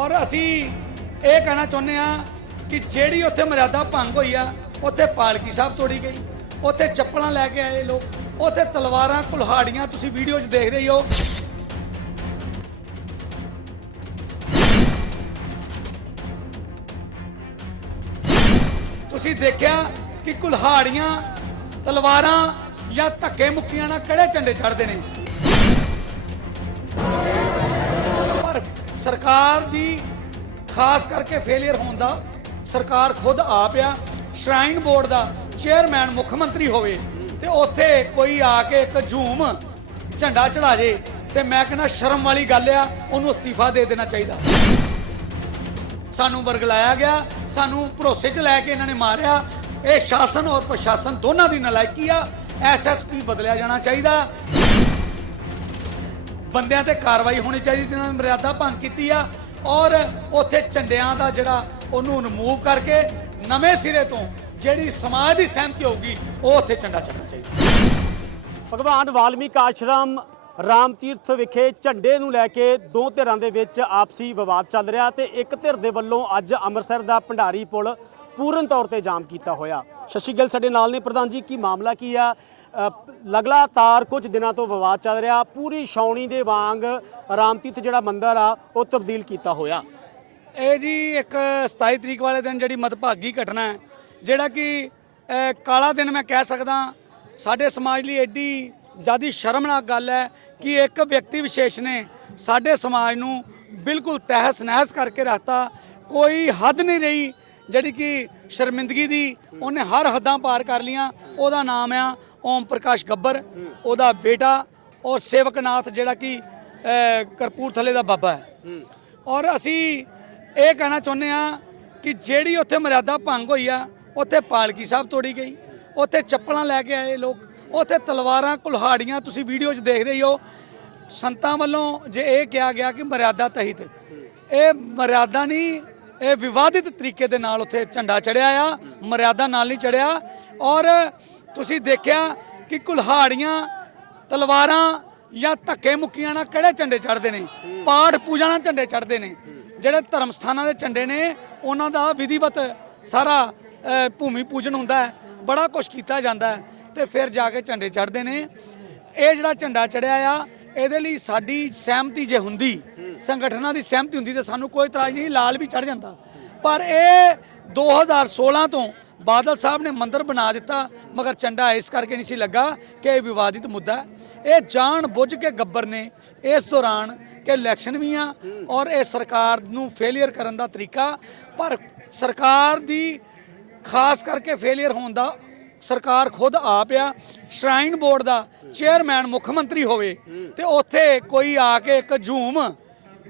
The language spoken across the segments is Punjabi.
ਔਰ ਅਸੀਂ ਇਹ ਕਹਿਣਾ ਚਾਹੁੰਦੇ ਆ ਕਿ ਜਿਹੜੀ ਉੱਥੇ ਮਰਿਆਦਾ ਭੰਗ ਹੋਈ ਆ, ਉੱਥੇ ਪਾਲਕੀ ਸਾਹਿਬ ਤੋੜੀ ਗਈ, ਉੱਥੇ ਚੱਪਲਾਂ ਲੈ ਕੇ ਆਏ ਲੋਕ, ਉੱਥੇ ਤਲਵਾਰਾਂ, ਕੁਲਹਾੜੀਆਂ ਤੁਸੀਂ ਵੀਡੀਓ 'ਚ ਦੇਖ ਰਹੇ ਹੋ। ਤੁਸੀਂ ਦੇਖਿਆ ਕਿ ਕੁਲਹਾੜੀਆਂ, ਤਲਵਾਰਾਂ ਜਾਂ ਧੱਕੇ ਮੁੱਕੀਆਂ ਨਾਲ ਕਿਹੜੇ ਝੰਡੇ ਚੜਦੇ ਨੇ? ਸਰਕਾਰ ਦੀ ਖਾਸ ਕਰਕੇ ਫੇਲਿਅਰ ਹੋਣ ਦਾ ਸਰਕਾਰ ਖੁਦ ਆਪ ਆ ਸ਼ਰਾਈਨ ਬੋਰਡ ਦਾ ਚੇਅਰਮੈਨ ਮੁੱਖ ਮੰਤਰੀ ਹੋਵੇ ਤੇ ਉੱਥੇ ਕੋਈ ਆ ਕੇ ਇੱਕ ਝੂਮ ਝੰਡਾ ਚੜਾ ਜੇ ਤੇ ਮੈਂ ਕਹਿੰਦਾ ਸ਼ਰਮ ਵਾਲੀ ਗੱਲ ਆ, ਉਹਨੂੰ ਅਸਤੀਫਾ ਦੇ ਦੇਣਾ ਚਾਹੀਦਾ। ਸਾਨੂੰ ਵਰਗਲਾਇਆ ਗਿਆ, ਸਾਨੂੰ ਭਰੋਸੇ 'ਚ ਲੈ ਕੇ ਇਹਨਾਂ ਨੇ ਮਾਰਿਆ, ਇਹ ਸ਼ਾਸਨ ਔਰ ਪ੍ਰਸ਼ਾਸਨ ਦੋਨਾਂ ਦੀ ਨਲਾਇਕੀ ਆ ਐਸਐਸਪੀ ਬਦਲਿਆ ਜਾਣਾ ਚਾਹੀਦਾ। ਬੰਦਿਆਂ ਤੇ ਕਾਰਵਾਈ ਹੋਣੀ ਚਾਹੀਦੀ ਜਿਨ੍ਹਾਂ ਨੇ ਮਰਿਆਦਾ ਭੰਗ ਕੀਤੀ ਆ। ਔਰ ਉੱਥੇ ਝੰਡਿਆਂ ਦਾ ਜਿਹੜਾ ਉਹਨੂੰ ਰਿਮੂਵ ਕਰਕੇ ਨਵੇਂ ਸਿਰੇ ਤੋਂ ਜਿਹੜੀ ਸਮਾਜ ਦੀ ਸਹਿਮਤੀ ਹੋਊਗੀ, ਉਹ ਉੱਥੇ ਝੰਡਾ ਚੱਲਣਾ ਚਾਹੀਦਾ। ਭਗਵਾਨ ਵਾਲਮੀਕ ਆਸ਼ਰਮ ਰਾਮ ਤੀਰਥ ਵਿਖੇ ਝੰਡੇ ਨੂੰ ਲੈ ਕੇ ਦੋ ਧਿਰਾਂ ਦੇ ਵਿੱਚ ਆਪਸੀ ਵਿਵਾਦ ਚੱਲ ਰਿਹਾ ਤੇ ਇੱਕ ਧਿਰ ਦੇ ਵੱਲੋਂ ਅੱਜ ਅੰਮ੍ਰਿਤਸਰ ਦਾ ਭੰਡਾਰੀ ਪੁਲ ਪੂਰਨ ਤੌਰ ਤੇ ਜਾਮ ਕੀਤਾ ਹੋਇਆ। ਸ਼ਸ਼ੀ ਗਿੱਲ ਸਾਡੇ ਨਾਲ ਨੇ। ਪ੍ਰਧਾਨ ਜੀ, ਕੀ ਮਾਮਲਾ ਕੀ ਆ? ਲਗਾਤਾਰ ਕੁਝ ਦਿਨਾਂ ਤੋਂ ਵਿਵਾਦ ਚੱਲ ਰਿਹਾ। ਪੂਰੀ ਛਾਉਣੀ ਦੇ ਵਾਂਗ ਰਾਮ ਜਿਹੜਾ ਮੰਦਰ ਆ, ਉਹ ਤਬਦੀਲ ਕੀਤਾ ਹੋਇਆ। ਇਹ ਜੀ ਇੱਕ 27 ਤਰੀਕ ਵਾਲੇ ਦਿਨ ਜਿਹੜੀ ਮਦਭਾਗੀ ਘਟਨਾ ਹੈ, ਜਿਹੜਾ ਕਿ ਕਾਲਾ ਦਿਨ ਮੈਂ ਕਹਿ ਸਕਦਾ, ਸਾਡੇ ਸਮਾਜ ਲਈ ਐਡੀ ਜਿਆਦੀ ਸ਼ਰਮਨਾਕ ਗੱਲ ਹੈ ਕਿ ਇੱਕ ਵਿਅਕਤੀ ਵਿਸ਼ੇਸ਼ ਨੇ ਸਾਡੇ ਸਮਾਜ ਨੂੰ ਬਿਲਕੁਲ ਤਹਿਸ ਨਹਿਸ ਕਰਕੇ ਰੱਖਤਾ। ਕੋਈ ਹੱਦ ਨਹੀਂ ਰਹੀ ਜਿਹੜੀ ਕਿ ਸ਼ਰਮਿੰਦਗੀ ਦੀ ਉਹਨੇ ਹਰ ਹੱਦਾਂ ਪਾਰ ਕਰ ਲੀਆਂ ਉਹਦਾ ਨਾਮ ਆ ਓਮ ਪ੍ਰਕਾਸ਼ ਗੱਬਰ ਉਹਦਾ ਬੇਟਾ ਔਰ ਸੇਵਕਨਾਥ ਜਿਹੜਾ ਕਿ ਕਰਪੂਰਥਲੇ ਦਾ ਬਾਬਾ ਹੈ। ਔਰ ਅਸੀਂ ਇਹ ਕਹਿਣਾ ਚਾਹੁੰਦੇ ਆ ਕਿ ਜਿਹੜੀ ਉੱਥੇ ਮਰਿਆਦਾ ਭੰਗ ਹੋਈ ਆ ਉੱਥੇ ਪਾਲਕੀ ਸਾਹਿਬ ਤੋੜੀ ਗਈ ਉੱਥੇ ਚੱਪਲਾਂ ਲੈ ਕੇ ਆਏ ਲੋਕ ਉੱਥੇ ਤਲਵਾਰਾਂ ਕੁਲਹਾੜੀਆਂ ਤੁਸੀਂ ਵੀਡੀਓ 'ਚ ਦੇਖਦੇ ਹੀ ਹੋ। ਸੰਤਾਂ ਵੱਲੋਂ ਜੇ ਇਹ ਕਿਹਾ ਗਿਆ ਕਿ ਮਰਿਆਦਾ ਤਹਿਤ ਇਹ ਮਰਿਆਦਾ ਨਹੀਂ ਇਹ ਵਿਵਾਦਿਤ ਤਰੀਕੇ ਦੇ ਨਾਲ ਉੱਥੇ ਝੰਡਾ ਚੜਿਆ ਆ ਮਰਿਆਦਾ ਨਾਲ ਨਹੀਂ ਚੜਿਆ ਔਰ ਤੁਸੀਂ ਦੇਖਿਆ ਕਿ ਕੁਲਹਾੜੀਆਂ, ਤਲਵਾਰਾਂ ਜਾਂ ਧੱਕੇ ਮੁੱਕੀਆਂ ਨਾਲ ਕਿਹੜੇ ਝੰਡੇ ਚੜਦੇ ਨੇ? ਪਾਠ ਪੂਜਾ ਨਾਲ ਝੰਡੇ ਚੜਦੇ ਨੇ। ਜਿਹੜੇ ਧਰਮ ਸਥਾਨਾਂ ਦੇ ਝੰਡੇ ਨੇ, ਉਹਨਾਂ ਦਾ ਵਿਧੀਵਤ ਸਾਰਾ ਭੂਮੀ ਪੂਜਨ ਹੁੰਦਾ ਹੈ, ਬੜਾ ਕੁਝ ਕੀਤਾ ਜਾਂਦਾ ਹੈ ਤੇ ਫਿਰ ਜਾ ਕੇ ਝੰਡੇ ਚੜਦੇ ਨੇ। ਇਹ ਜਿਹੜਾ ਝੰਡਾ ਚੜਿਆ ਆ, ਇਹਦੇ ਲਈ ਸਾਡੀ ਸਹਿਮਤੀ ਜੇ ਹੁੰਦੀ, ਸੰਗਠਨਾਂ ਦੀ ਸਹਿਮਤੀ ਹੁੰਦੀ ਤੇ ਸਾਨੂੰ ਕੋਈ ਇਤਰਾਜ਼ ਨਹੀਂ, ਲਾਲ ਵੀ ਚੜ ਜਾਂਦਾ। ਪਰ ਇਹ 2016 ਤੋਂ ਬਾਦਲ ਸਾਹਿਬ ਨੇ ਮੰਦਰ ਬਣਾ ਦਿੱਤਾ, ਮਗਰ ਝੰਡਾ ਇਸ ਕਰਕੇ ਨਹੀਂ ਸੀ ਲੱਗਾ ਕਿ ਇਹ ਵਿਵਾਦਿਤ ਮੁੱਦਾ ਇਹ ਜਾਣ ਬੁੱਝ ਕੇ ਗੱਬਰ ਨੇ ਇਸ ਦੌਰਾਨ ਕਿ ਇਲੈਕਸ਼ਨ ਵੀ ਆ ਔਰ ਇਹ ਸਰਕਾਰ ਨੂੰ ਫੇਲਿਅਰ ਕਰਨ ਦਾ ਤਰੀਕਾ, ਪਰ ਸਰਕਾਰ ਦੀ ਖਾਸ ਕਰਕੇ ਫੇਲਿਅਰ ਹੋਣ ਦਾ ਸਰਕਾਰ ਖੁਦ ਆਪ ਆ, ਸ਼ਰਾਈਨ ਬੋਰਡ ਦਾ ਚੇਅਰਮੈਨ ਮੁੱਖ ਮੰਤਰੀ ਹੋਵੇ ਤੇ ਉੱਥੇ ਕੋਈ ਆ ਕੇ ਇੱਕ ਝੂਮ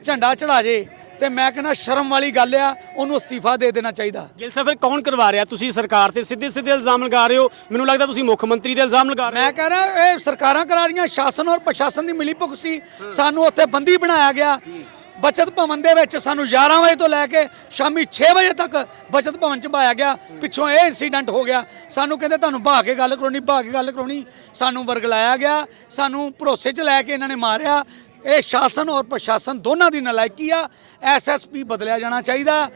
ਝੰਡਾ ਚੜਾ ਜੇ। ਤੇ ਮੈਂ ਕਹਿੰਦਾ ਸ਼ਰਮ ਵਾਲੀ ਗੱਲ ਆ ਉਹਨੂੰ ਅਸਤੀਫਾ ਦੇ ਦੇਣਾ ਚਾਹੀਦਾ। ਗਿੱਲ ਸਾਹਿਬ ਫਿਰ ਕੌਣ ਕਰਵਾ ਰਿਹਾ? ਤੁਸੀਂ ਸਰਕਾਰ ਤੇ ਸਿੱਧੇ ਸਿੱਧੇ ਇਲਜ਼ਾਮ ਲਗਾ ਰਹੇ ਹੋ। ਮੈਨੂੰ ਲੱਗਦਾ ਤੁਸੀਂ ਮੁੱਖ ਮੰਤਰੀ ਦੇ ਇਲਜ਼ਾਮ ਲਗਾ ਰਹੇ ਹੋ। ਮੈਂ ਕਹਿ ਰਿਹਾ ਇਹ ਸਰਕਾਰਾਂ ਕਰਾ ਰਹੀਆਂ ਸ਼ਾਸਨ ਔਰ ਪ੍ਰਸ਼ਾਸਨ ਦੀ ਮਿਲੀ ਭੁਗਤ ਸੀ। ਸਾਨੂੰ ਉੱਥੇ ਬੰਦੀ ਬਣਾਇਆ ਗਿਆ। ਬਚਤ ਭਵਨ ਦੇ ਵਿੱਚ ਸਾਨੂੰ 11 ਵਜੇ ਤੋਂ ਲੈ ਕੇ ਸ਼ਾਮੀ 6 ਵਜੇ ਤੱਕ ਬਚਤ ਭਵਨ ਚ ਬਾਇਆ ਗਿਆ। ਪਿੱਛੋਂ ਇਹ ਇਨਸੀਡੈਂਟ ਹੋ ਗਿਆ। ਸਾਨੂੰ ਕਹਿੰਦੇ ਤੁਹਾਨੂੰ ਬਹਾ ਕੇ ਗੱਲ ਕਰਾਉਣੀ ਬਹਾ ਕੇ ਗੱਲ ਕਰਾਉਣੀ। ਸਾਨੂੰ ਵਰਗਲਾਇਆ ਗਿਆ। ਸਾਨੂੰ ਭਰੋਸੇ 'ਚ ਲੈ ਕੇ ਇਹਨਾਂ ਨੇ ਮਾਰਿਆ। ਇਹ ਸ਼ਾਸਨ ਔਰ ਪ੍ਰਸ਼ਾਸਨ ਦੋਨਾਂ ਦੀ ਨਲਾਇਕੀ ਆ। ਐਸਐਸਪੀ ਬਦਲਿਆ ਜਾਣਾ ਚਾਹੀਦਾ।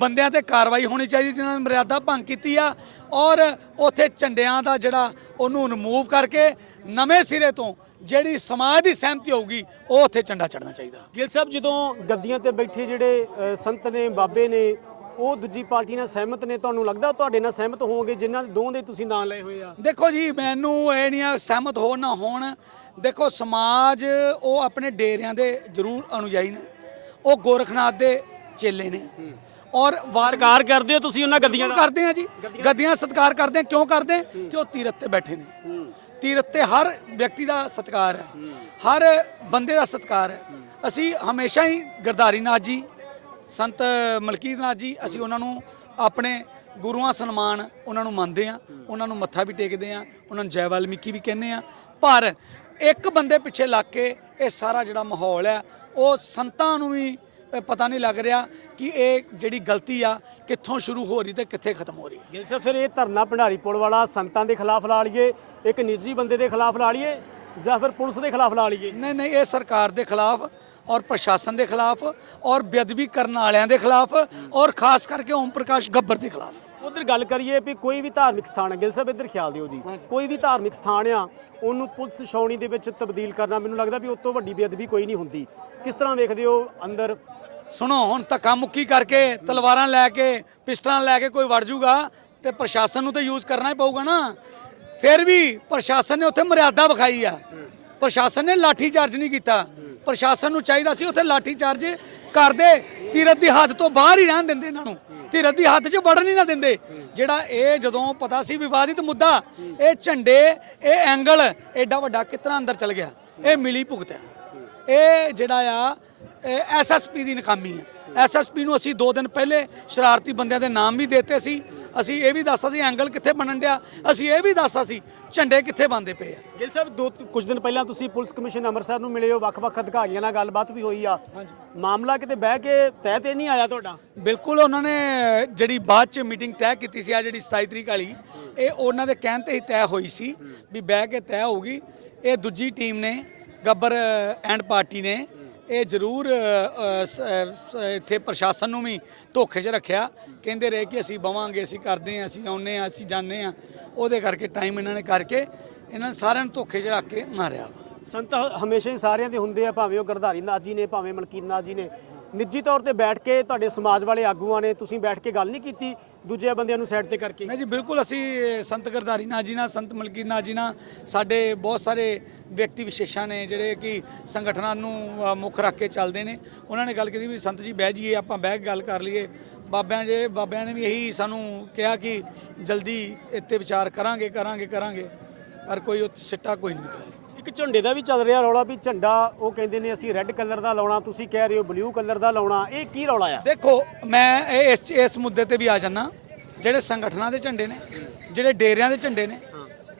ਬੰਦਿਆਂ ਤੇ ਕਾਰਵਾਈ ਹੋਣੀ ਚਾਹੀਦੀ ਜਿਨ੍ਹਾਂ ਨੇ ਮਰਿਆਦਾ ਭੰਗ ਕੀਤੀ ਆ। ਔਰ ਉੱਥੇ ਝੰਡਿਆਂ ਦਾ ਜਿਹੜਾ ਉਹਨੂੰ ਰਿਮੂਵ ਕਰਕੇ ਨਵੇਂ ਸਿਰੇ ਤੋਂ ਜਿਹੜੀ ਸਮਾਜ ਦੀ ਸਹਿਮਤੀ ਹੋਊਗੀ ਉਹ ਉੱਥੇ ਝੰਡਾ ਚੜਨਾ ਚਾਹੀਦਾ। ਗਿੱਲ ਸਾਹਿਬ ਜਦੋਂ ਗੱਦੀਆਂ ਤੇ ਬੈਠੇ ਜਿਹੜੇ ਸੰਤ ਨੇ ਬਾਬੇ ਨੇ ਉਹ ਦੂਜੀ ਪਾਰਟੀ ਨਾਲ ਸਹਿਮਤ ਨੇ ਤੁਹਾਨੂੰ ਲੱਗਦਾ ਤੁਹਾਡੇ ਨਾਲ ਸਹਿਮਤ ਹੋਵੋਗੇ ਜਿਨ੍ਹਾਂ ਦੇ ਦੋਵਾਂ ਦੇ ਤੁਸੀਂ ਨਾਂ ਲਏ ਹੋਏ ਆ? ਦੇਖੋ ਜੀ ਮੈਨੂੰ ਇਹ ਨਹੀਂ ਆ ਸਹਿਮਤ ਹੋਣ ਨਾ ਹੋਣ। ਦੇਖੋ ਸਮਾਜ ਉਹ ਆਪਣੇ ਡੇਰਿਆਂ ਦੇ ਜ਼ਰੂਰ ਅਨੁਯਾਈ ਨੇ। ਉਹ ਗੋਰਖਨਾਥ ਦੇ ਚੇਲੇ ਨੇ। ਔਰ ਵਾਰ ਸਰਕਾਰ ਕਰਦੇ ਹੋ ਤੁਸੀਂ ਉਹਨਾਂ ਗੱਦੀਆਂ ਦਾ? ਕਰਦੇ ਆ ਜੀ। ਗੱਦੀਆਂ ਸਤਿਕਾਰ ਕਰਦੇ ਕਿਉਂ ਕਰਦੇ? ਕਿ ਉਹ ਤੀਰਥ ਤੇ ਬੈਠੇ ਨੇ। ਤੀਰਥ ਤੇ ਹਰ ਵਿਅਕਤੀ ਦਾ ਸਤਿਕਾਰ ਹੈ। ਹਰ ਬੰਦੇ ਦਾ ਸਤਿਕਾਰ ਹੈ। ਅਸੀਂ ਹਮੇਸ਼ਾ ਹੀ ਗਰਦਾਰੀ ਨਾਥ ਜੀ ਸੰਤ ਮਲਕੀਤ ਨਾਥ ਜੀ ਅਸੀਂ ਉਹਨਾਂ ਨੂੰ ਆਪਣੇ ਗੁਰੂਆਂ ਸਨਮਾਨ ਉਹਨਾਂ ਨੂੰ ਮੰਨਦੇ ਆ ਉਹਨਾਂ ਨੂੰ ਮੱਥਾ ਵੀ ਟੇਕਦੇ ਆ ਉਹਨਾਂ ਨੂੰ ਜੈ ਵਾਲਮੀਕੀ ਵੀ ਕਹਿੰਦੇ ਆ ਪਰ ਇੱਕ ਬੰਦੇ ਪਿੱਛੇ ਲੱਗ ਕੇ ਇਹ ਸਾਰਾ ਜਿਹੜਾ ਮਾਹੌਲ ਹੈ ਉਹ ਸੰਤਾਂ ਨੂੰ ਵੀ ਪਤਾ ਨਹੀਂ ਲੱਗ ਰਿਹਾ ਕਿ ਇਹ ਜਿਹੜੀ ਗਲਤੀ ਆ ਕਿੱਥੋਂ ਸ਼ੁਰੂ ਹੋ ਰਹੀ ਤੇ ਕਿੱਥੇ ਖਤਮ ਹੋ ਰਹੀ। ਹੈ ਗਿੱਲ ਸਾਹਿਬ ਫਿਰ ਇਹ ਧਰਨਾ ਭੰਡਾਰੀ ਪੁਲ ਵਾਲਾ ਸੰਤਾਂ ਦੇ ਖਿਲਾਫ ਲਾ ਲਈਏ ਇੱਕ ਨਿੱਜੀ ਬੰਦੇ ਦੇ ਖਿਲਾਫ ਲਾ ਲਈਏ ਜਾਂ ਫਿਰ ਪੁਲਿਸ ਦੇ ਖਿਲਾਫ ਲਾ ਲਈਏ? ਨਹੀਂ ਨਹੀਂ ਇਹ ਸਰਕਾਰ ਦੇ ਖਿਲਾਫ ਔਰ ਪ੍ਰਸ਼ਾਸਨ ਦੇ ਖਿਲਾਫ ਔਰ ਬੇਅਦਬੀ ਕਰਨ ਵਾਲਿਆਂ ਦੇ ਖਿਲਾਫ ਔਰ ਖਾਸ ਕਰਕੇ ਓਮ ਪ੍ਰਕਾਸ਼ ਗੱਬਰ ਦੇ ਖਿਲਾਫ। ਉਧਰ ਗੱਲ ਕਰੀਏ ਵੀ ਕੋਈ ਵੀ ਧਾਰਮਿਕ ਸਥਾਨ ਹੈ ਗਿਲ ਸਾਹਿਬ ਇੱਧਰ ਖਿਆਲ ਦਿਓ ਜੀ। ਕੋਈ ਵੀ ਧਾਰਮਿਕ ਸਥਾਨ ਆ ਉਹਨੂੰ ਪੁਲਿਸ ਛਾਉਣੀ ਦੇ ਵਿੱਚ ਤਬਦੀਲ ਕਰਨਾ ਮੈਨੂੰ ਲੱਗਦਾ ਵੀ ਉਸ ਤੋਂ ਵੱਡੀ ਬੇਅਦਬੀ ਕੋਈ ਨਹੀਂ ਹੁੰਦੀ। ਕਿਸ ਤਰ੍ਹਾਂ ਵੇਖਦੇ ਹੋ ਅੰਦਰ? ਸੁਣੋ ਹੁਣ ਧੱਕਾ ਮੁੱਕੀ ਕਰਕੇ ਤਲਵਾਰਾਂ ਲੈ ਕੇ ਪਿਸਟਲਾਂ ਲੈ ਕੇ ਕੋਈ ਵੜ ਜੂਗਾ ਤੇ ਪ੍ਰਸ਼ਾਸਨ ਨੂੰ ਤਾਂ ਯੂਜ਼ ਕਰਨਾ ਹੀ ਪਊਗਾ ਨਾ। ਫਿਰ ਵੀ ਪ੍ਰਸ਼ਾਸਨ ਨੇ ਉੱਥੇ ਮਰਿਆਦਾ ਵਿਖਾਈ ਆ। ਪ੍ਰਸ਼ਾਸਨ ਨੇ ਲਾਠੀ ਚਾਰਜ ਨਹੀਂ ਕੀਤਾ। ਪ੍ਰਸ਼ਾਸਨ ਨੂੰ ਚਾਹੀਦਾ ਸੀ ਉੱਥੇ ਲਾਠੀ ਚਾਰਜ ਕਰਦੇ ਤੀਰਤ ਦੀ ਹੱਦ ਤੋਂ ਬਾਹਰ ਹੀ ਰਹਿਣ ਦਿੰਦੇ ਇਹਨਾਂ ਨੂੰ। ਤੀਰਤ ਦੀ ਹੱਦ 'ਚ ਵੜਨ ਹੀ ਨਾ ਦਿੰਦੇ। ਜਿਹੜਾ ਇਹ ਜਦੋਂ ਪਤਾ ਸੀ ਵਿਵਾਦਿਤ ਮੁੱਦਾ, ਇਹ ਝੰਡੇ, ਇਹ ਐਂਗਲ ਐਡਾ ਵੱਡਾ ਕਿਤਨਾ ਅੰਦਰ ਚਲ ਗਿਆ? ਇਹ ਮਿਲੀ ਭੁਗਤ ਹੈ ਇਹ ਜਿਹੜਾ ਆ ਐਸਐਸਪੀ ਦੀ ਨਕਾਮੀ ਹੈ ਐਸਐਸਪੀ ਨੂੰ ਅਸੀਂ 2 ਦਿਨ ਪਹਿਲੇ ਸ਼ਰਾਰਤੀ ਬੰਦਿਆਂ ਦੇ ਨਾਮ ਵੀ ਦਿੱਤੇ ਸੀ। ਅਸੀਂ ਇਹ ਵੀ ਦੱਸਤਾ ਸੀ ਐਂਗਲ ਕਿੱਥੇ ਬਣਨ ਡਿਆ। ਅਸੀਂ ਇਹ ਵੀ ਦੱਸਤਾ ਸੀ ਝੰਡੇ ਕਿੱਥੇ ਬੰਦੇ ਪਏ ਆ। ਗਿਲ ਸਾਹਿਬ ਦੋ ਕੁਝ ਦਿਨ ਪਹਿਲਾਂ ਤੁਸੀਂ ਪੁਲਿਸ ਕਮਿਸ਼ਨ ਅੰਮ੍ਰਿਤਸਰ ਨੂੰ ਮਿਲੇ ਹੋ ਵੱਖ-ਵੱਖ ਅਧਿਕਾਰੀਆਂ ਨਾਲ ਗੱਲਬਾਤ ਵੀ ਹੋਈ ਆ। ਮਾਮਲਾ ਕਿਤੇ ਬਹਿ ਕੇ ਤੈਅ ਤੇ ਨਹੀਂ ਆਇਆ ਤੁਹਾਡਾ? ਬਿਲਕੁਲ ਉਹਨਾਂ ਨੇ ਜਿਹੜੀ ਬਾਅਦ ਚ ਮੀਟਿੰਗ ਤੈਅ ਕੀਤੀ ਸੀ ਆ ਜਿਹੜੀ 27 ਤਰੀਕ ਵਾਲੀ ਇਹ ਉਹਨਾਂ ਦੇ ਕਹਿਣ ਤੇ ਹੀ ਤੈਅ ਹੋਈ ਸੀ ਵੀ ਬਹਿ ਕੇ ਤੈਅ ਹੋਊਗੀ। ਇਹ ਦੂਜੀ ਟੀਮ ਨੇ ਗੱਬਰ ਐਂਡ ਪਾਰਟੀ ਨੇ ਇਹ ਜ਼ਰੂਰ ਇੱਥੇ ਪ੍ਰਸ਼ਾਸਨ ਨੂੰ ਵੀ ਧੋਖੇ 'ਚ ਰੱਖਿਆ। ਕਹਿੰਦੇ ਰਹੇ ਕਿ ਅਸੀਂ ਬਵਾਂਗੇ, ਅਸੀਂ ਕਰਦੇ ਹਾਂ ਅਸੀਂ ਆਉਨੇ ਹਾਂ ਅਸੀਂ ਜਾਂਦੇ ਹਾਂ ਉਹਦੇ ਕਰਕੇ ਟਾਈਮ ਇਹਨਾਂ ਨੇ ਕਰਕੇ ਇਹਨਾਂ ਸਾਰਿਆਂ ਨੂੰ ਧੋਖੇ 'ਚ ਰੱਖ ਕੇ ਮਾਰਿਆ। ਸੰਤ ਹਮੇਸ਼ਾ ਹੀ ਸਾਰਿਆਂ ਦੇ ਹੁੰਦੇ ਆ, ਭਾਵੇਂ ਉਹ ਗਰਧਾਰੀ ਨਾਥ ਜੀ ਨੇ, ਭਾਵੇਂ ਮਲਕੀਤ ਨਾਥ ਜੀ ਨੇ। ਨਿੱਜੀ ਤੌਰ ਤੇ ਬੈਠ ਕੇ ਤੁਹਾਡੇ ਸਮਾਜ ਵਾਲੇ ਆਗੂਆਂ ਨੇ ਤੁਸੀਂ ਬੈਠ ਕੇ ਗੱਲ ਨਹੀਂ ਕੀਤੀ, ਦੂਜੇ ਬੰਦਿਆਂ ਨੂੰ ਸਾਈਡ ਤੇ ਕਰਕੇ? ਨਹੀਂ ਜੀ, ਬਿਲਕੁਲ ਅਸੀਂ ਸੰਤ ਗਰਦਾਰੀ ਨਾਥ ਜੀ ਨਾਲ ਸੰਤ ਮਲਕੀਰ ਨਾਥ ਜੀ ਨਾਲ ਸਾਡੇ ਬਹੁਤ ਸਾਰੇ ਵਿਅਕਤੀ ਵਿਸ਼ੇਸ਼ਾਂ ਨੇ ਜਿਹੜੇ ਕਿ ਸੰਗਠਨਾਂ ਨੂੰ ਮੁੱਖ ਰੱਖ ਕੇ ਚੱਲਦੇ ਨੇ। ਉਹਨਾਂ ਨੇ ਗੱਲ ਕੀਤੀ ਵੀ ਸੰਤ ਜੀ ਬਹਿ ਜਾਈਏ, ਆਪਾਂ ਬਹਿ ਕੇ ਗੱਲ ਕਰ ਲਈਏ। ਬਾਬਿਆਂ ਜੇ, ਬਾਬਿਆਂ ਨੇ ਵੀ ਇਹੀ ਸਾਨੂੰ ਕਿਹਾ ਕਿ ਜਲਦੀ ਇੱਥੇ ਵਿਚਾਰ ਕਰਾਂਗੇ ਕਰਾਂਗੇ ਕਰਾਂਗੇ। ਪਰ ਕੋਈ ਉਹ ਸਿੱਟਾ ਕੋਈ ਨਹੀਂ ਨਿਕਲਿਆ। ਇੱਕ ਝੰਡੇ ਦਾ ਵੀ ਚੱਲ ਰਿਹਾ ਰੌਲਾ ਵੀ ਝੰਡਾ, ਉਹ ਕਹਿੰਦੇ ਨੇ ਅਸੀਂ ਰੈੱਡ ਕਲਰ ਦਾ ਲਾਉਣਾ, ਤੁਸੀਂ ਕਹਿ ਰਹੇ ਹੋ ਬਲੂ ਕਲਰ ਦਾ ਲਾਉਣਾ, ਇਹ ਕੀ ਰੌਲਾ ਆ? ਦੇਖੋ, ਮੈਂ ਇਹ ਇਸ ਇਸ ਮੁੱਦੇ ਤੇ ਵੀ ਆ ਜਾਣਾ ਜਿਹੜੇ ਸੰਗਠਨਾਂ ਦੇ ਝੰਡੇ ਨੇ, ਜਿਹੜੇ ਡੇਰਿਆਂ ਦੇ ਝੰਡੇ ਨੇ,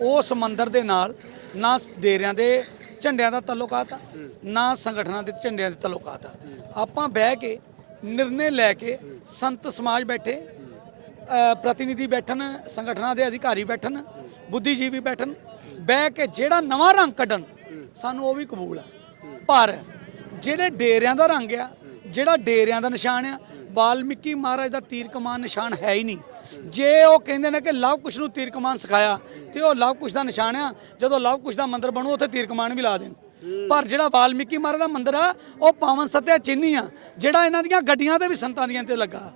ਉਹ ਸਮੁੰਦਰ ਦੇ ਨਾਲ, ਨਾ ਡੇਰਿਆਂ ਦੇ ਝੰਡਿਆਂ ਦਾ ਤਾਲੁਕਾਤ ਆ ਨਾ ਸੰਗਠਨਾਂ ਦੇ ਝੰਡਿਆਂ ਦੇ ਤਾਲੁਕਾਤ ਆ ਆਪਾਂ ਬਹਿ ਕੇ ਨਿਰਣੇ ਲੈ ਕੇ ਸੰਤ ਸਮਾਜ ਬੈਠੇ ਪ੍ਰਤੀਨਿਧੀ ਬੈਠਣ, ਸੰਗਠਨਾਂ ਦੇ ਅਧਿਕਾਰੀ ਬੈਠਣ, ਬੁੱਧੀਜੀਵੀ ਬੈਠਣ ਬਹਿ ਕੇ ਜਿਹੜਾ ਨਵਾਂ ਰੰਗ ਕੱਢਣ, ਸਾਨੂੰ ਉਹ ਵੀ ਕਬੂਲ ਆ। ਪਰ ਜਿਹੜੇ ਡੇਰਿਆਂ ਦਾ ਰੰਗ ਆ, ਜਿਹੜਾ ਡੇਰਿਆਂ ਦਾ ਨਿਸ਼ਾਨ ਆ, ਵਾਲਮੀਕੀ ਮਹਾਰਾਜ ਦਾ ਤੀਰ ਕਮਾਨ ਨਿਸ਼ਾਨ ਹੈ ਹੀ ਨਹੀਂ। ਜੇ ਉਹ ਕਹਿੰਦੇ ਨੇ ਕਿ ਲਵ ਕੁਸ਼ ਨੂੰ ਤੀਰ ਕਮਾਨ ਸਿਖਾਇਆ, ਤੇ ਉਹ ਲਵ ਕੁਸ਼ ਦਾ ਨਿਸ਼ਾਨ ਆ, ਜਦੋਂ ਲਵ ਕੁਸ਼ ਦਾ ਮੰਦਿਰ ਬਣੂ, ਉੱਥੇ ਤੀਰ ਕਮਾਨ ਵੀ ਲਾ ਦੇਣ। ਪਰ ਜਿਹੜਾ ਵਾਲਮੀਕੀ ਮਹਾਰਾਜ ਦਾ ਮੰਦਿਰ ਆ, ਉਹ ਪਾਵਨ ਸਤਿਆ ਚਿੰਨੀ ਆ, ਜਿਹੜਾ ਇਹਨਾਂ ਦੀਆਂ ਗੱਡੀਆਂ ਤੇ ਵੀ ਸੰਤਾਂ ਦੀਆਂ ਤੇ ਲੱਗਾ।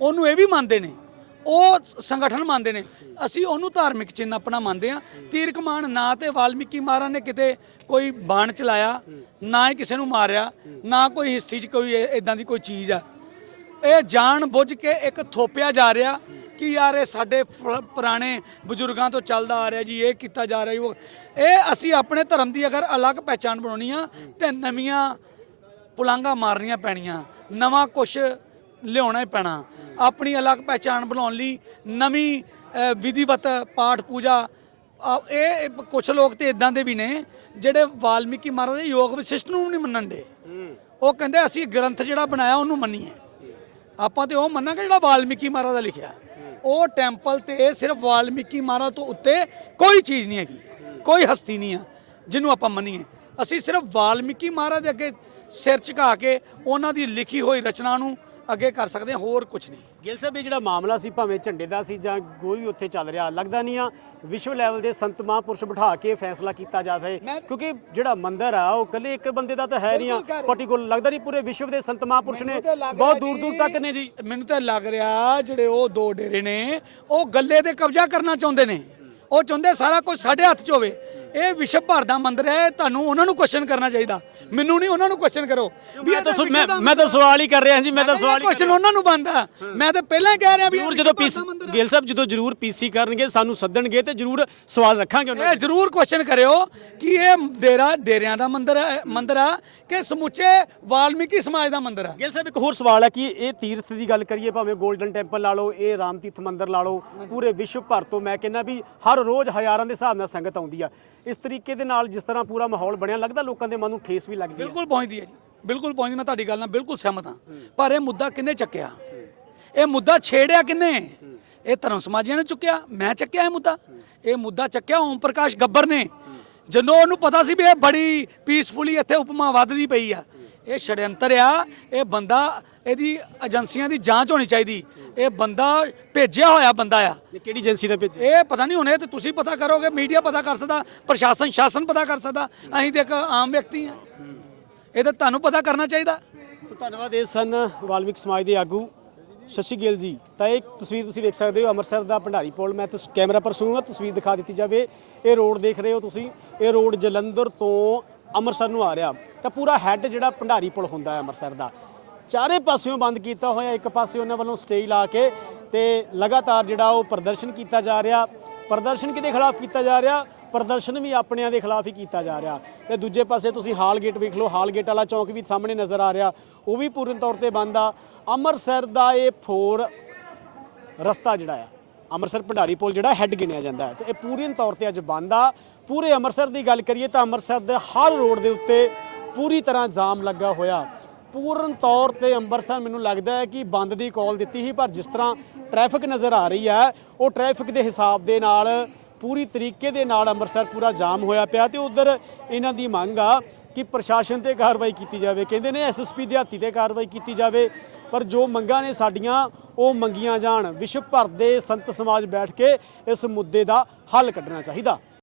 ਉਹਨੂੰ ਇਹ ਵੀ ਮੰਨਦੇ ਨੇ ਉਹ ਸੰਗਠਨ ਮੰਨਦੇ ਨੇ। ਅਸੀਂ ਉਹਨੂੰ ਧਾਰਮਿਕ ਚਿੰਨ੍ਹ ਆਪਣਾ ਮੰਨਦੇ ਆ ਤੀਰ ਕਮਾਨ ਨਾ ਤੇ ਵਾਲਮੀਕੀ ਮਹਾਰਾਜ ਨੇ ਕਿਤੇ ਕੋਈ ਬਾਣ ਚਲਾਇਆ, ਨਾ ਹੀ ਕਿਸੇ ਨੂੰ ਮਾਰਿਆ, ਨਾ ਕੋਈ ਹਿਸਟਰੀ 'ਚ ਕੋਈ ਇਦਾਂ ਦੀ ਕੋਈ ਚੀਜ਼ ਆ। ਇਹ ਜਾਣ ਬੁੱਝ ਕੇ ਇੱਕ ਥੋਪਿਆ ਜਾ ਰਿਹਾ ਕਿ ਯਾਰ ਇਹ ਸਾਡੇ ਫ- ਪੁਰਾਣੇ ਬਜ਼ੁਰਗਾਂ ਤੋਂ ਚੱਲਦਾ ਆ ਰਿਹਾ ਜੀ, ਇਹ ਕੀਤਾ ਜਾ ਰਿਹਾ ਜੀ, ਉਹ। ਇਹ ਅਸੀਂ ਆਪਣੇ ਧਰਮ ਦੀ ਅਗਰ ਅਲੱਗ ਪਹਿਚਾਣ ਬਣਾਉਣੀ ਆ, ਤੇ ਨਵੀਆਂ ਪੁਲਾਂਗਾ ਮਾਰਨੀਆਂ ਪੈਣੀਆਂ। ਨਵਾਂ ਕੁਛ ਲਿਆਉਣਾ ਹੀ ਪੈਣਾ। ਆਪਣੀ ਅਲੱਗ ਪਹਿਚਾਣ ਬਣਾਉਣ ਲਈ ਨਵੀਂ ਵਿਧੀਵਤ ਪਾਠ ਪੂਜਾ। ਇਹ ਕੁਝ ਲੋਕ ਤੇ ਇਦਾਂ ਦੇ ਵੀ ਨੇ ਜਿਹੜੇ ਵਾਲਮੀਕੀ ਮਹਾਰਾਜ ਦੇ ਯੋਗ ਵਿਸ਼ਿਸ਼ਟ ਨੂੰ ਨਹੀਂ ਮੰਨਣ ਦੇ ਉਹ ਕਹਿੰਦੇ ਅਸੀਂ ਗ੍ਰੰਥ ਜਿਹੜਾ ਬਣਾਇਆ ਉਹਨੂੰ ਮੰਨੀਏ। ਆਪਾਂ ਤੇ ਉਹ ਮੰਨਾਂਗੇ ਜਿਹੜਾ ਵਾਲਮੀਕੀ ਮਹਾਰਾਜ ਦਾ ਲਿਖਿਆ। ਉਹ ਟੈਂਪਲ ਤੇ ਸਿਰਫ ਵਾਲਮੀਕੀ ਮਹਾਰਾਜ ਤੋਂ ਉੱਤੇ ਕੋਈ ਚੀਜ਼ ਨਹੀਂ ਹੈਗੀ ਕੋਈ ਹਸਤੀ ਨਹੀਂ ਆ ਜਿਹਨੂੰ ਆਪਾਂ ਮੰਨੀਏ। ਅਸੀਂ ਸਿਰਫ ਵਾਲਮੀਕੀ ਮਹਾਰਾਜ ਦੇ ਅੱਗੇ ਸਿਰ ਝੁਕਾ ਕੇ ਉਹਨਾਂ ਦੀ ਲਿਖੀ ਹੋਈ ਰਚਨਾ ਨੂੰ ਅੱਗੇ ਕਰ ਸਕਦੇ ਹਾਂ ਹੋਰ ਕੁਝ ਨਹੀਂ। ਗਿਲ ਸਾਹਿਬ ਇਹ ਜਿਹੜਾ ਮਾਮਲਾ ਸੀ ਭਾਵੇਂ ਝੰਡੇ ਦਾ ਸੀ ਜਾਂ ਕੋਈ ਉੱਥੇ ਚੱਲ ਰਿਹਾ ਲੱਗਦਾ ਨਹੀਂ ਆ ਵਿਸ਼ਵ ਲੈਵਲ ਦੇ ਸੰਤ ਮਹਾਂਪੁਰਸ਼ ਬਿਠਾ ਕੇ ਫੈਸਲਾ ਕੀਤਾ ਜਾ ਸਕੇ। ਕਿਉਂਕਿ ਜਿਹੜਾ ਮੰਦਿਰ ਆ ਉਹ ਇਕੱਲੇ ਇੱਕ ਬੰਦੇ ਦਾ ਤਾਂ ਹੈ ਨਹੀਂ ਆ। ਪਾਰਟੀਕੁਲਰ ਲੱਗਦਾ ਨਹੀਂ ਪੂਰੇ ਵਿਸ਼ਵ ਦੇ ਸੰਤ ਮਹਾਂਪੁਰਸ਼ ਨੇ ਬਹੁਤ ਦੂਰ ਦੂਰ ਤੱਕ ਨੇ ਜੀ। ਮੈਨੂੰ ਤਾਂ ਲੱਗ ਰਿਹਾ ਜਿਹੜੇ ਉਹ ਦੋ ਡੇਰੇ ਨੇ ਉਹ ਗੱਲੇ ਤੇ ਕਬਜ਼ਾ ਕਰਨਾ ਚਾਹੁੰਦੇ ਨੇ। ਉਹ ਚਾਹੁੰਦੇ ਸਾਰਾ ਕੁਝ ਸਾਡੇ ਹੱਥ 'ਚ ਹੋਵੇ। ਇਹ ਵਿਸ਼ਵ ਭਰ ਦਾ ਮੰਦਿਰ ਹੈ ਤੁਹਾਨੂੰ ਉਹਨਾਂ ਨੂੰ ਕੁਐਸਚਨ ਕਰਨਾ ਚਾਹੀਦਾ। ਮੈਨੂੰ ਨਹੀਂ ਉਹਨਾਂ ਨੂੰ ਕੁਐਸਚਨ ਕਰੋ। ਮੈਂ ਤਾਂ ਸੁ- ਮੈਂ ਮੈਂ ਤਾਂ ਸਵਾਲ ਹੀ ਕਰ ਰਿਹਾ ਜੀ ਮੈਂ ਤਾਂ ਸਵਾਲ ਹੀ ਕਰ ਕੁਐਸਚਨ ਉਹਨਾਂ ਨੂੰ ਬੰਦਾ ਮੈਂ ਤਾਂ ਪਹਿਲਾਂ ਹੀ ਕਹਿ ਰਿਹਾ ਵੀ ਇਹ ਜ਼ਰੂਰ ਵਿਸ਼ਵ ਜਦੋਂ ਭਰ ਦਾ ਪੀਸੀ ਮੰਦਿਰ ਹੈ। ਗਿਲ ਸਾਹਿਬ ਜਦੋਂ ਜ਼ਰੂਰ ਪੀਸੀ ਕਰਨਗੇ ਸਾਨੂੰ ਸੱਦਣਗੇ ਤੇ ਜ਼ਰੂਰ ਸਵਾਲ ਰੱਖਾਂਗੇ ਉਹਨਾਂ ਇਹ ਜ਼ਰੂਰ ਕੁਐਸਚਨ ਕਰਿਓ ਕਿ ਇਹ ਡੇਰਾ ਡੇਰਿਆਂ ਦਾ ਮੰਦਿਰ ਹੈ ਮੰਦਿਰ ਆ ਕਿ ਸਮੁੱਚੇ ਵਾਲਮੀਕੀ ਸਮਾਜ ਦਾ ਮੰਦਿਰ ਆ? ਗਿਲ ਸਾਹਿਬ ਇੱਕ ਹੋਰ ਸਵਾਲ ਹੈ ਕਿ ਇਹ ਤੀਰਥ ਦੀ ਗੱਲ ਕਰੀਏ ਭਾਵੇਂ 골ਡਨ ਟੈਂਪਲ ਲਾ ਲਓ ਇਹ ਰਾਮ ਤੀਰਥ ਮੰਦਿਰ ਲਾ ਲਓ ਪੂਰੇ ਵਿਸ਼ਵ ਭਰ ਤੋਂ ਮੈਂ ਕਹਿੰਦਾ ਵੀ ਹਰ ਰੋਜ਼ ਹਜ਼ਾਰਾਂ ਦੇ ਹਿਸਾਬ ਨਾਲ ਸੰਗਤ ਆਉਂਦੀ ਆ। ਇਸ ਤਰੀਕੇ ਦੇ ਨਾਲ ਜਿਸ ਤਰ੍ਹਾਂ ਪੂਰਾ ਮਾਹੌਲ ਬਣਿਆ, ਲੱਗਦਾ ਲੋਕਾਂ ਦੇ ਮਨ ਨੂੰ ਠੇਸ ਵੀ ਲੱਗਦੀ ਹੈ। ਬਿਲਕੁਲ ਪਹੁੰਚਦੀ ਹੈ ਜੀ। ਬਿਲਕੁਲ ਪਹੁੰਚਦੀ, ਮੈਂ ਤੁਹਾਡੀ ਗੱਲ ਨਾਲ ਬਿਲਕੁਲ ਸਹਿਮਤ ਹਾਂ। ਪਰ ਇਹ ਮੁੱਦਾ ਕਿੰਨੇ ਚੱਕਿਆ? ਇਹ ਮੁੱਦਾ ਛੇੜਿਆ ਕਿੰਨੇ? ਇਹ ਧਰਮ ਸਮਾਜੀਆਂ ਨੇ ਚੁੱਕਿਆ, ਮੈਂ ਚੱਕਿਆ ਇਹ ਮੁੱਦਾ। ਇਹ ਮੁੱਦਾ ਚੱਕਿਆ ਓਮ ਪ੍ਰਕਾਸ਼ ਗੱਬਰ ਨੇ। ਜਦੋਂ ਉਹਨੂੰ ਪਤਾ ਸੀ ਵੀ ਇਹ ਬੜੀ ਪੀਸਫੁਲੀ ਇੱਥੇ ਉਪਮਾ ਵੱਧਦੀ ਪਈ ਆ ਇਹ ਛੜਯੰਤਰ ਆ ਇਹ ਬੰਦਾ ਇਹਦੀ ਏਜੰਸੀਆਂ ਦੀ ਜਾਂਚ ਹੋਣੀ ਚਾਹੀਦੀ। ਇਹ ਬੰਦਾ ਭੇਜਿਆ ਹੋਇਆ ਬੰਦਾ ਆ। ਕਿਹੜੀ ਏਜੰਸੀ ਨੇ ਭੇਜਿਆ? ਇਹ ਪਤਾ ਨਹੀਂ ਹੁਣੇ ਤੇ ਤੁਸੀਂ ਪਤਾ ਕਰੋਗੇ ਮੀਡੀਆ ਪਤਾ ਕਰ ਸਕਦਾ ਪ੍ਰਸ਼ਾਸਨ ਸ਼ਾਸਨ ਪਤਾ ਕਰ ਸਕਦਾ। ਅਸੀਂ ਤੇ ਇੱਕ ਆਮ ਵਿਅਕਤੀ ਆ। ਇਹ ਤਾਂ ਤੁਹਾਨੂੰ ਪਤਾ ਕਰਨਾ ਚਾਹੀਦਾ। ਸੋ ਧੰਨਵਾਦ ਇਹ ਸਨ ਵਾਲਮੀਕ ਸਮਾਜ ਦੇ ਆਗੂ ਸ਼ਸ਼ੀ ਗਿੱਲ ਜੀ। ਤਾਂ ਇਹ ਤਸਵੀਰ ਤੁਸੀਂ ਵੇਖ ਸਕਦੇ ਹੋ ਅੰਮ੍ਰਿਤਸਰ ਦਾ ਭੰਡਾਰੀ ਪੁਲ। ਮੈਂ ਤਸ ਕੈਮਰਾ ਪਰ ਸੁਣੂਗਾ ਤਸਵੀਰ ਦਿਖਾ ਦਿੱਤੀ ਜਾਵੇ। ਇਹ ਰੋਡ ਦੇਖ ਰਹੇ ਹੋ ਤੁਸੀਂ। ਇਹ ਰੋਡ ਜਲੰਧਰ ਤੋਂ ਅੰਮ੍ਰਿਤਸਰ ਨੂੰ ਆ ਰਿਹਾ। ਤਾਂ ਪੂਰਾ ਹੈੱਡ ਜਿਹੜਾ ਭੰਡਾਰੀ ਪੁਲ ਹੁੰਦਾ ਹੈ ਅੰਮ੍ਰਿਤਸਰ ਦਾ। ਚਾਰੇ ਪਾਸਿਓਂ ਬੰਦ ਕੀਤਾ ਹੋਇਆ, ਇੱਕ ਪਾਸੇ ਉਹਨਾਂ ਵੱਲੋਂ ਸਟੇਜ ਲਾ ਕੇ ਤੇ ਲਗਾਤਾਰ ਜਿਹੜਾ ਉਹ ਪ੍ਰਦਰਸ਼ਨ ਕੀਤਾ ਜਾ ਰਿਹਾ। ਪ੍ਰਦਰਸ਼ਨ ਕਿਹਦੇ ਖਿਲਾਫ ਕੀਤਾ ਜਾ ਰਿਹਾ? ਪ੍ਰਦਰਸ਼ਨ ਵੀ ਆਪਣਿਆਂ ਦੇ ਖਿਲਾਫ ਹੀ ਕੀਤਾ ਜਾ ਰਿਹਾ। ਤੇ ਦੂਜੇ ਪਾਸੇ ਤੁਸੀਂ ਹਾਲ ਗੇਟ ਵੇਖ ਲਓ, ਹਾਲ ਗੇਟ ਵਾਲਾ ਚੌਂਕ ਵੀ ਸਾਹਮਣੇ ਨਜ਼ਰ ਆ ਰਿਹਾ। ਉਹ ਵੀ ਪੂਰਨ ਤੌਰ ਤੇ ਬੰਦ ਆ। ਅੰਮ੍ਰਿਤਸਰ ਦਾ ਇਹ ਫੋਰ ਰਸਤਾ ਜਿਹੜਾ ਆ ਅੰਮ੍ਰਿਤਸਰ ਭੰਡਾਰੀ ਪੁਲ ਜਿਹੜਾ ਹੈੱਡ ਗਿਣਿਆ ਜਾਂਦਾ ਹੈ। ਤੇ ਇਹ ਪੂਰਨ ਤੌਰ ਤੇ ਅੱਜ ਬੰਦ ਆ। ਪੂਰੇ ਅੰਮ੍ਰਿਤਸਰ ਦੀ ਗੱਲ ਕਰੀਏ ਤਾਂ ਅੰਮ੍ਰਿਤਸਰ ਦੇ ਹਰ ਰੋਡ ਦੇ ਉੱਤੇ ਪੂਰੀ ਤਰ੍ਹਾਂ ਜਾਮ ਲੱਗਾ ਹੋਇਆ। ਪੂਰਨ ਤੌਰ ਤੇ ਅੰਮ੍ਰਿਤਸਰ ਮੈਨੂੰ ਲੱਗਦਾ ਹੈ ਕਿ ਬੰਦ ਦੀ ਕਾਲ ਦਿੱਤੀ ਸੀ, ਪਰ ਜਿਸ ਤਰ੍ਹਾਂ ਟ੍ਰੈਫਿਕ ਨਜ਼ਰ ਆ ਰਹੀ ਹੈ, ਉਹ ਟ੍ਰੈਫਿਕ ਦੇ ਹਿਸਾਬ ਦੇ ਨਾਲ, ਪੂਰੀ ਤਰੀਕੇ ਦੇ ਨਾਲ ਅੰਮ੍ਰਿਤਸਰ ਪੂਰਾ ਜਾਮ ਹੋਇਆ ਪਿਆ ਤੇ ਉਧਰ ਇਹਨਾਂ ਦੀ ਮੰਗ ਆ ਕਿ ਪ੍ਰਸ਼ਾਸਨ ਤੇ ਕਾਰਵਾਈ ਕੀਤੀ ਜਾਵੇ। ਕਹਿੰਦੇ ਨੇ ਐਸਐਸਪੀ ਦੇ ਹੱਥੀ ਤੇ ਕਾਰਵਾਈ ਕੀਤੀ ਜਾਵੇ। ਪਰ ਜੋ ਮੰਗਾਂ ਨੇ ਸਾਡੀਆਂ, ਉਹ ਮੰਗੀਆਂ ਜਾਣ। ਵਿਸ਼ਵ ਭਰ ਦੇ ਸੰਤ ਸਮਾਜ ਬੈਠ ਕੇ ਇਸ ਮੁੱਦੇ ਦਾ ਹੱਲ ਕੱਢਣਾ ਚਾਹੀਦਾ।